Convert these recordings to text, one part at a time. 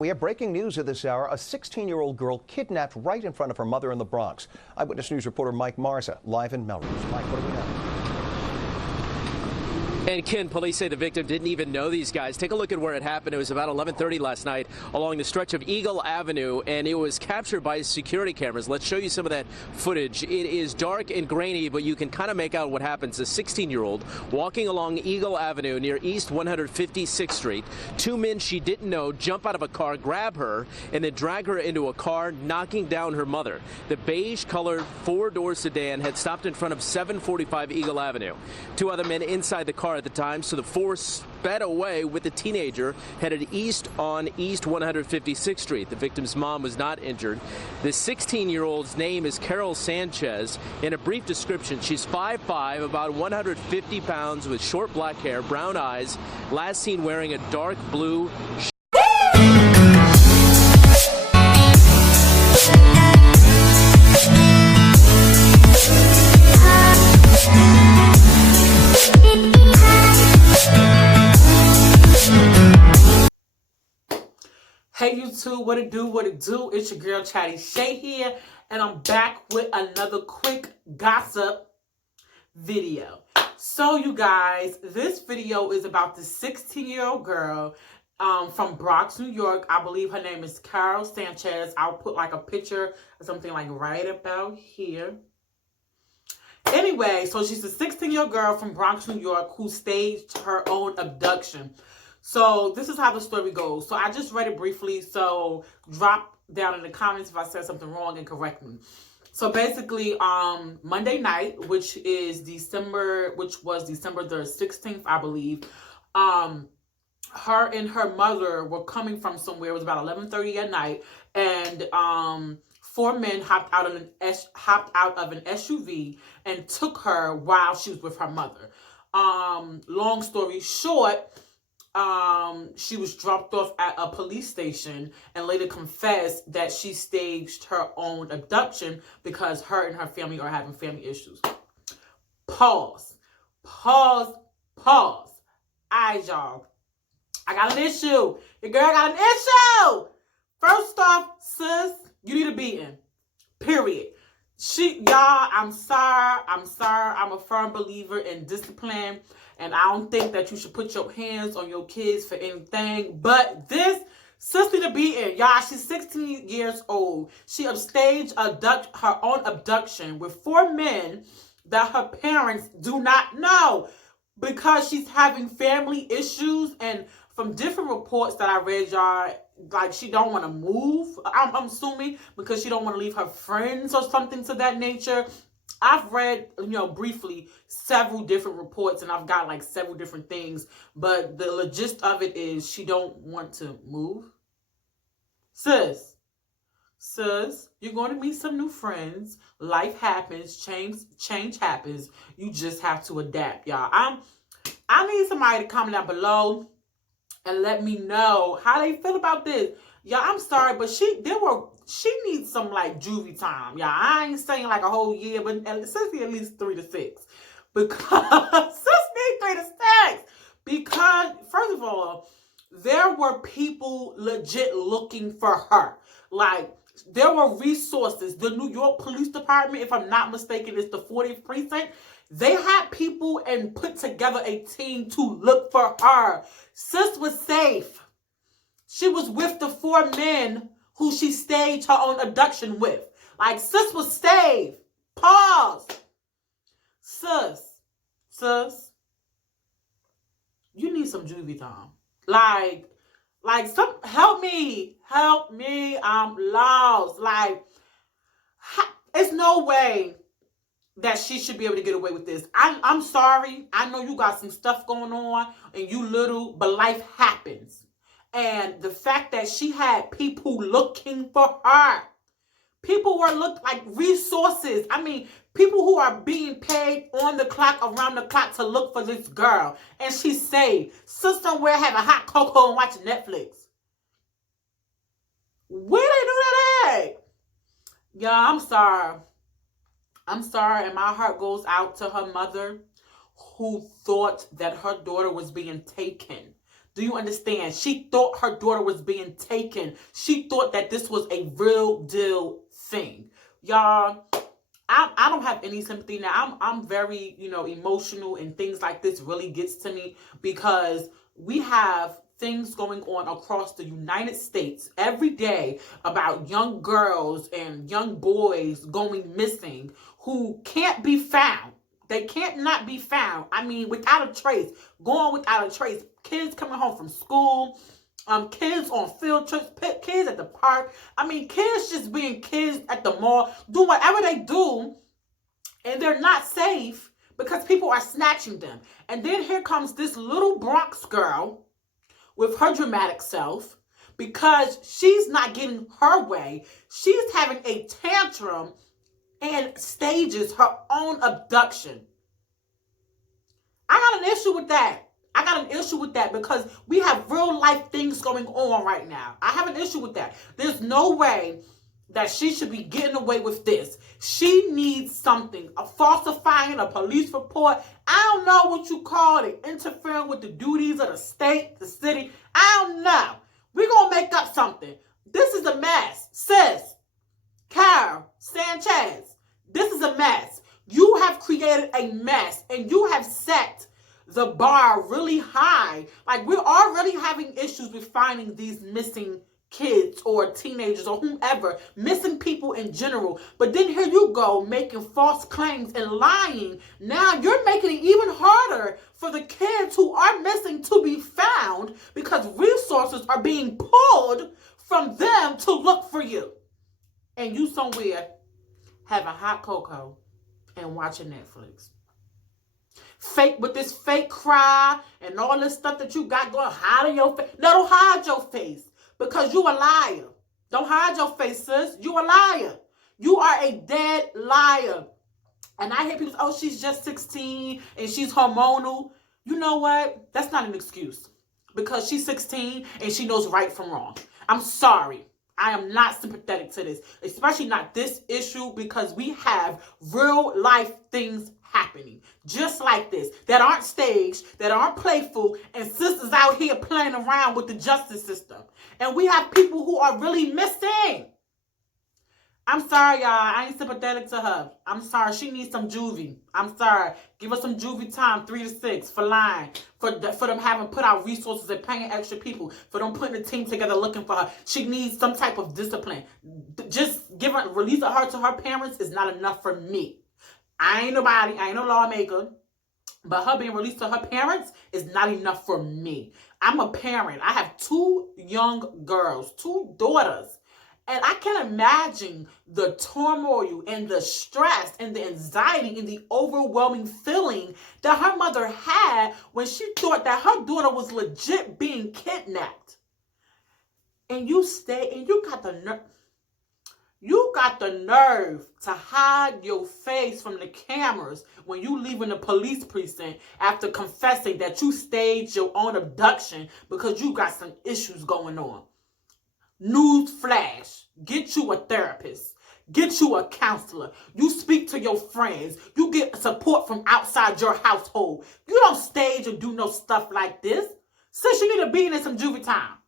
We have breaking news at this hour. A 16-year-old girl kidnapped right in front of her mother in the Bronx. Eyewitness News reporter Mike Marza, live in Melrose. Mike, what do we know? And Ken, police say the victim didn't even know these guys. Take a look at where it happened. It was about 11:30 last night along the stretch of Eagle Avenue, and it was captured by security cameras. Let's show you some of that footage. It is dark and grainy, but you can kind of make out what happens. A 16-year-old walking along Eagle Avenue near East 156th Street. Two men she didn't know jump out of a car, grab her, and then drag her into a car, knocking down her mother. The beige-colored four-door sedan had stopped in front of 745 Eagle Avenue. Two other men inside the car at the time, so the four sped away with the teenager headed east on East 156th Street. The victim's mom was not injured. The 16-year-old's name is Karol Sanchez. In a brief description, she's 5'5", about 150 pounds, with short black hair, brown eyes, last seen wearing a dark blue Hey YouTube, what it do? It's your girl Chatty Shay here, and I'm back with another quick gossip video. So you guys, this video is about the 16-year-old girl from Bronx, New York. I believe her name is Karol Sanchez. I'll put like a picture or something like right about here. Anyway, so she's a 16-year-old girl from Bronx, New York who staged her own abduction. So this is how the story goes. So I just read it briefly. So drop down in the comments if I said something wrong and correct me. So basically, Monday night, which was December the 16th, I believe, her and her mother were coming from somewhere. It was about 11:30 at night, and four men hopped out of an SUV and took her while she was with her mother. Long story short, she was dropped off at a police station and later confessed that she staged her own abduction because her and her family are having family issues. Pause. All right, y'all. I got an issue. Your girl got an issue. First off, sis, you need a beating. Period. Y'all, I'm sorry. I'm a firm believer in discipline. And I don't think that you should put your hands on your kids for anything. But this sister to be in, y'all, she's 16 years old. She upstaged her own abduction with four men that her parents do not know because she's having family issues. And from different reports that I read, y'all, like she don't want to move, I'm assuming, because she don't want to leave her friends or something to that nature. I've read, briefly several different reports, and I've got like several different things, but the gist of it is she don't want to move. Sis, you're going to meet some new friends. Life happens, change happens. You just have to adapt, y'all. I need somebody to comment down below and let me know how they feel about this. Yeah, I'm sorry, but she needs some like juvie time. Yeah, I ain't saying like a whole year, but at least 3 to 6. Because sis needs 3 to 6. Because first of all, there were people legit looking for her. Like there were resources. The New York Police Department, if I'm not mistaken, is the 40th precinct. They had people and put together a team to look for her. Sis was safe. She was with the four men who she staged her own abduction with. Like, sis was safe. Pause. Sis, you need some juvie time. Like, help me, I'm lost. Like, it's no way that she should be able to get away with this. I'm sorry. I know you got some stuff going on and you little, but life happens. And the fact that she had people looking for her. People were like resources. I mean, people who are being paid on the clock, around the clock to look for this girl. And she's safe. Sit somewhere having hot cocoa and watching Netflix. Where they do that at? Yeah, I'm sorry. And my heart goes out to her mother who thought that her daughter was being taken. Do you understand? She thought her daughter was being taken. She thought that this was a real deal thing. Y'all, I don't have any sympathy now. I'm very, emotional, and things like this really gets to me because we have things going on across the United States every day about young girls and young boys going missing who can't be found. They can't not be found. I mean, without a trace, going without a trace. Kids coming home from school, kids on field trips, kids at the park. I mean, kids just being kids at the mall, doing whatever they do, and they're not safe because people are snatching them. And then here comes this little Bronx girl with her dramatic self because she's not getting her way. She's having a tantrum and stages her own abduction. I got an issue with that. I got an issue with that because we have real life things going on right now. I have an issue with that. There's no way that she should be getting away with this. She needs something, a falsifying a police report. I don't know what you call it, interfering with the duties of the state, the city. I don't know. We're going to make up something. This is a mess. Sis, Karol Sanchez, this is a mess. You have created a mess and you have set the bar really high. Like, we're already having issues with finding these missing kids or teenagers or whomever, missing people in general. But then here you go making false claims and lying. Now you're making it even harder for the kids who are missing to be found because resources are being pulled from them to look for you. And you somewhere having hot cocoa and watching Netflix. Fake with this fake cry and all this stuff that you got going, hiding your face. No, don't hide your face because you a liar. Don't hide your face, sis. You a liar. You are a dead liar. And I hear people say, oh, she's just 16 and she's hormonal. You know what? That's not an excuse because she's 16 and she knows right from wrong. I'm sorry. I am not sympathetic to this, especially not this issue because we have real life things happening just like this that aren't staged, that aren't playful, and sisters out here playing around with the justice system. And we have people who are really missing. I'm sorry, y'all. I ain't sympathetic to her. I'm sorry. She needs some juvie. I'm sorry. Give her some juvie time, 3 to 6, for lying. For them having put out resources and paying extra people. For them putting a team together looking for her. She needs some type of discipline. Just releasing her to her parents is not enough for me. I ain't nobody. I ain't no lawmaker. But her being released to her parents is not enough for me. I'm a parent. I have 2 young girls, 2 daughters. And I can imagine the turmoil and the stress and the anxiety and the overwhelming feeling that her mother had when she thought that her daughter was legit being kidnapped. And you stay and you got the nerve to hide your face from the cameras when you leaving the police precinct after confessing that you staged your own abduction because you got some issues going on. News flash, get you a therapist, get you a counselor. You speak to your friends. You get support from outside your household. You don't stage or do no stuff like this. Sis, you need to be in some juvie time.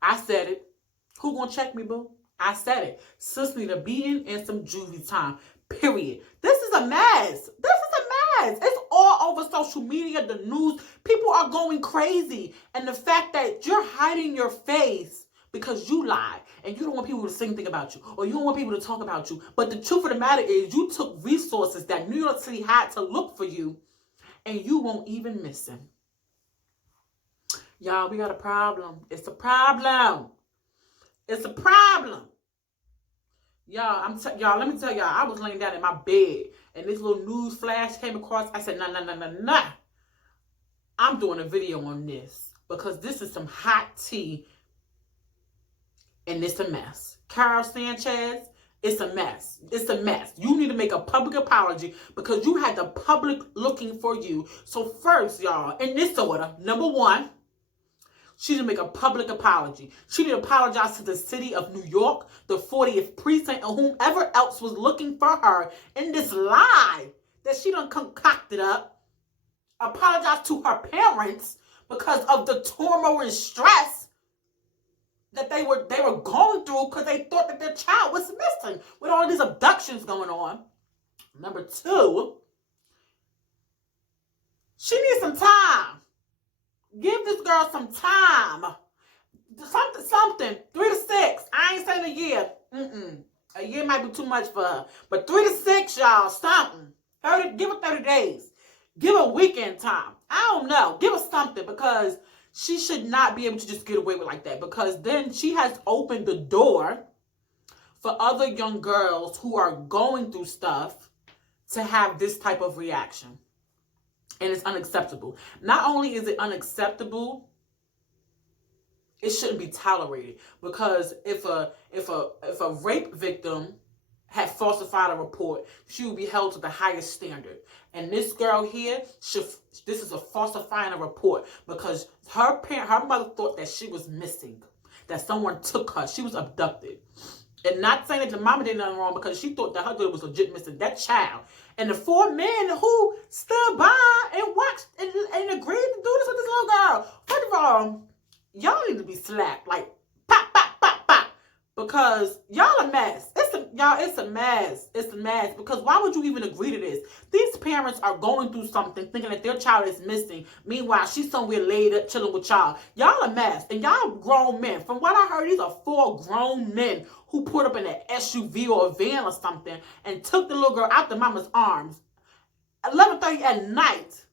I said it. Who gonna check me, boo? I said it. Sis need to be in some juvie time. Period. This is a mess. It's all over social media, the news. People are going crazy. And the fact that you're hiding your face because you lie and you don't want people to say anything about you or you don't want people to talk about you. But the truth of the matter is you took resources that New York City had to look for you and you won't even miss them. Y'all, we got a problem. It's a problem. It's a problem. Y'all, let me tell y'all, I was laying down in my bed and this little news flash came across. I said, nah. I'm doing a video on this because this is some hot tea and it's a mess. Karol Sanchez, it's a mess. It's a mess. You need to make a public apology because you had the public looking for you. So first, y'all, in this order, number 1, she should make a public apology. She need to apologize to the city of New York, the 40th precinct, and whomever else was looking for her in this lie that she done concocted up. Apologize to her parents because of the turmoil and stress that they were going through because they thought that their child was missing with all these abductions going on. Number two, she needs some time. Give this girl some time. Something. 3 to 6. I ain't saying a year. A year might be too much for her. But 3 to 6, y'all, something. Give her 30 days. Give her weekend time. I don't know. Give her something, because she should not be able to just get away with like that, because then she has opened the door for other young girls who are going through stuff to have this type of reaction. And it's unacceptable. Not only is it unacceptable, it shouldn't be tolerated, because if a rape victim had falsified a report, she would be held to the highest standard. And this girl here, this is a falsifying a report, because her mother thought that she was missing, that someone took her, she was abducted. And not saying that the mama did nothing wrong, because she thought that her daughter was legit missing, that child. And the 4 men who stood by and watched and agreed to do this with this little girl. First of all, y'all need to be slapped, like pop, pop, pop, pop, because y'all a mess. It's a mess. It's a mess, because why would you even agree to this? These parents are going through something, thinking that their child is missing. Meanwhile, she's somewhere laid up chilling with y'all. Y'all a mess, and y'all grown men. From what I heard, these are 4 grown men who put up in an SUV or a van or something and took the little girl out the mama's arms. 11:30 at night.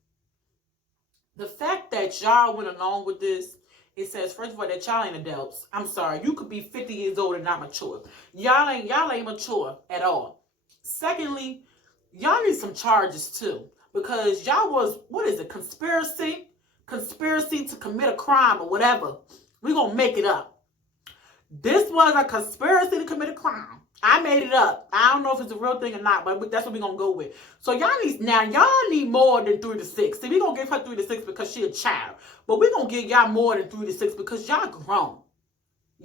The fact that y'all went along with this, it says, first of all, that y'all ain't adults. I'm sorry. You could be 50 years old and not mature. Y'all ain't mature at all. Secondly, y'all need some charges too, because y'all was, what is it, conspiracy to commit a crime or whatever. We're going to make it up. This was a conspiracy to commit a crime. I made it up. I don't know if it's a real thing or not, but that's what we're going to go with. So y'all need more than 3 to 6. See, we're going to give her 3 to 6 because she a child. But we're going to give y'all more than 3 to 6 because y'all grown.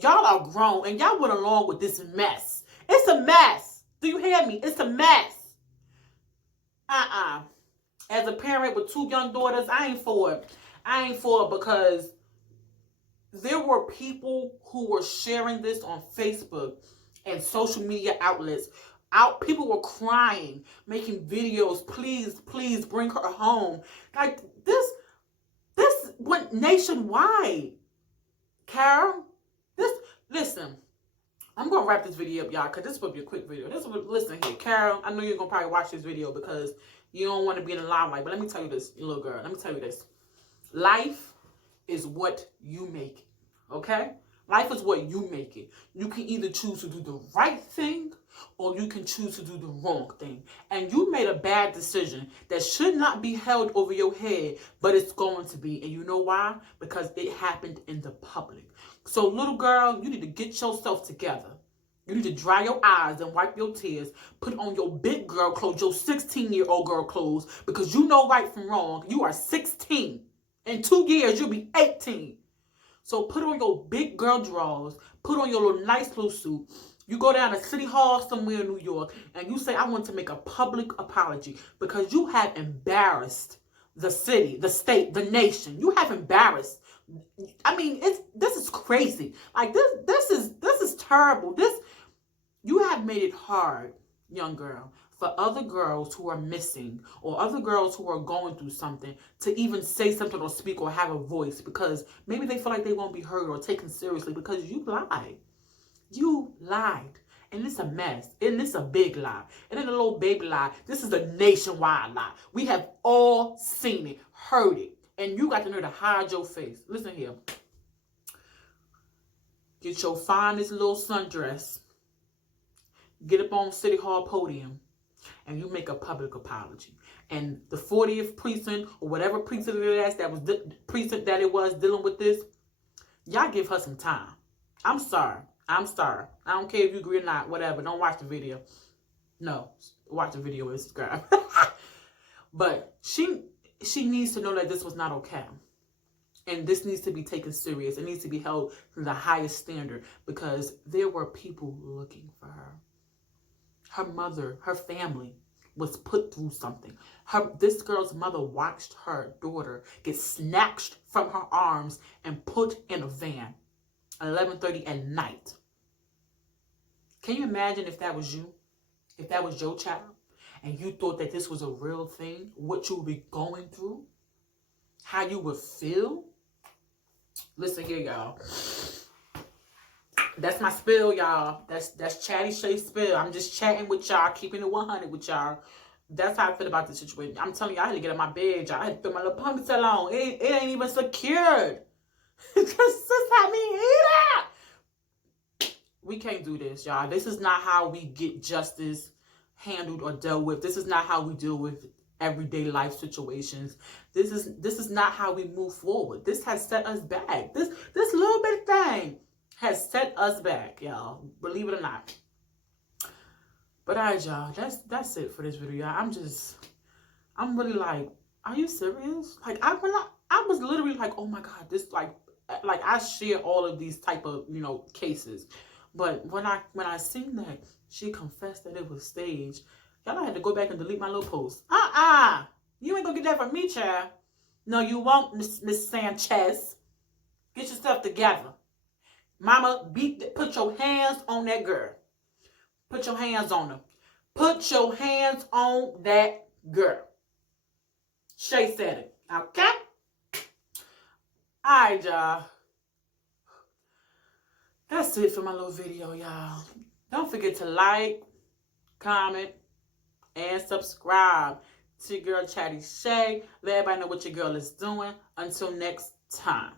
Y'all are grown, and y'all went along with this mess. It's a mess. Do you hear me? It's a mess. As a parent with 2 young daughters, I ain't for it. I ain't for it, because there were people who were sharing this on Facebook and social media outlets. People were crying, making videos. Please bring her home. Like this went nationwide. Carol, listen. I'm gonna wrap this video up, y'all, because this will be a quick video. Listen here, Carol. I know you're gonna probably watch this video because you don't want to be in the limelight. But let me tell you this, little girl. Let me tell you this. Life is what you make it, okay? Life is what you make it. You can either choose to do the right thing or you can choose to do the wrong thing. And you made a bad decision that should not be held over your head, but it's going to be. And you know why? Because it happened in the public. So, little girl, you need to get yourself together. You need to dry your eyes and wipe your tears. Put on your big girl clothes, your 16-year-old girl clothes, because you know right from wrong. You are 16. In 2 years, you'll be 18. So put on your big girl drawers. Put on your nice little suit. You go down to City Hall somewhere in New York, and you say, I want to make a public apology because you have embarrassed the city, the state, the nation. You have embarrassed. I mean, this is crazy. Like this is terrible. You have made it hard, young girl, for other girls who are missing or other girls who are going through something to even say something or speak or have a voice, because maybe they feel like they won't be heard or taken seriously because you lied. You lied. And it's a mess. And it's a big lie. It ain't a little baby lie. This is a nationwide lie. We have all seen it, heard it. And you got the nerve to hide your face. Listen here. Get your finest little sundress. Get up on City Hall podium. And you make a public apology. And the 40th precinct or whatever precinct it was dealing with this, y'all give her some time. I'm sorry. I don't care if you agree or not, whatever. Don't watch the video. No, watch the video and subscribe. But she needs to know that this was not okay. And this needs to be taken serious. It needs to be held to the highest standard because there were people looking for her. Her mother, her family was put through something. This girl's mother watched her daughter get snatched from her arms and put in a van at 11:30 at night. Can you imagine if that was you? If that was your child and you thought that this was a real thing, what you would be going through, how you would feel? Listen here, y'all. That's my spill, y'all. That's Chatty Shay spill. I'm just chatting with y'all, keeping it 100 with y'all. That's how I feel about the situation. I'm telling you, I had to get out of my bed, y'all. I had to put my little ponytail on. It ain't even secured. Just let me eat it. We can't do this, y'all. This is not how we get justice handled or dealt with. This is not how we deal with everyday life situations. This is not how we move forward. This has set us back. This little bit thing has set us back, y'all. Believe it or not. But all right, y'all. That's it for this video, y'all. I'm really like, are you serious? Like I was literally like, oh my God, this like I share all of these type of, cases. But when I seen that she confessed that it was staged, y'all, I had to go back and delete my little post. You ain't gonna get that from me, child. No, you won't, Miss Sanchez. Get yourself together. Mama, put your hands on that girl. Put your hands on her. Put your hands on that girl. Shay said it. Okay? All right, y'all. That's it for my little video, y'all. Don't forget to like, comment, and subscribe to your girl Chatty Shay. Let everybody know what your girl is doing. Until next time.